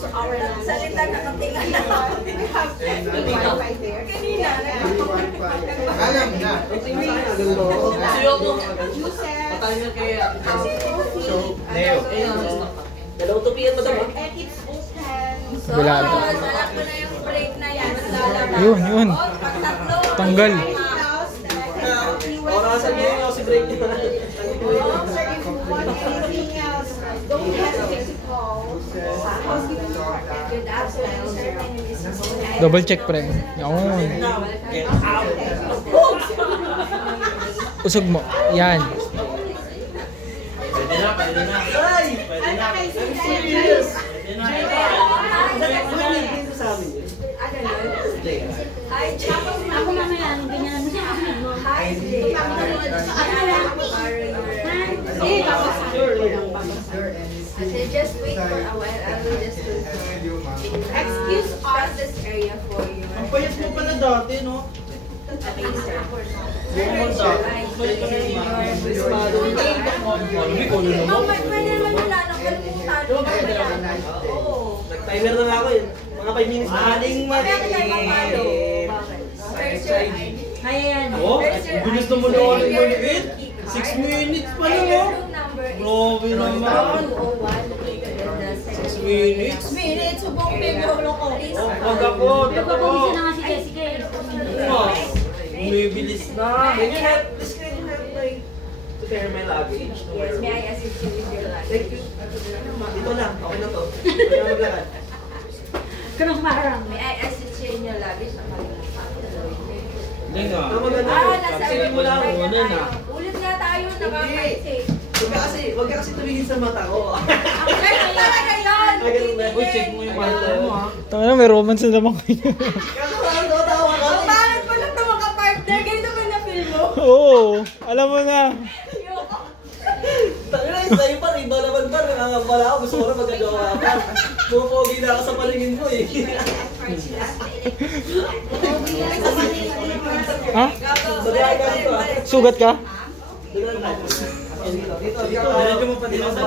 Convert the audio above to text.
Salita na katingan na. Kanina. Alam na. Bilado. Salak ko na yung break na yan. Yun. Tanggal. Orasan niyo yung si break niyo. Don't hesitate to call. Double check pre. Yun. Usog mo. Yan. Pwede na. Pwede na. Hi, Jay. Ako mamaya, ganyan mo siya kasi mo. Hi, Jay. Just wait for a while. I will just excuse us this area for you. Ang payat mo pala dati, no? Pwede naman wala nang kalimutan. Nag-timer na ako yun. Mga 5 minutes na. Aling Ayan. Oh, bilis na mo na ako ng maliit. 6 minutes pa lang, oh. Grabe naman. 6 minutes. Minutes, subong pingulo ko. Wag ako. Nagpapabisa na nga si Jessica eh. Bumibilis na. Can you help? Please can you help to carry my luggage? Yes, may I assist you with your luggage? Thank you. Ito lang. Okay na to. Hindi na maglakad. Kanang marang. May I assist you in your luggage? Hindi nga. Sige mo lang. Una na. Ulit nga tayo, nakakaisip. Huwag ka kasi tumingin sa mata ko. Ganun talaga yun! Uy, check mo yung mata mo, ha? Tama na, may romance na naman kayo. Ang pangit pa lang ito makapartner. Ganito ba na-feel mo? Oo, alam mo na. Tangina yun, sa'yo pa rin. Iba naman pa. Nakakabala ako. Gusto ko na magkagawa ka. Pupogi na ako sa paningin mo, eh. Ha? Bagay ka nito, ha? Sugat ka? Dito. Dito mo pa din ako sa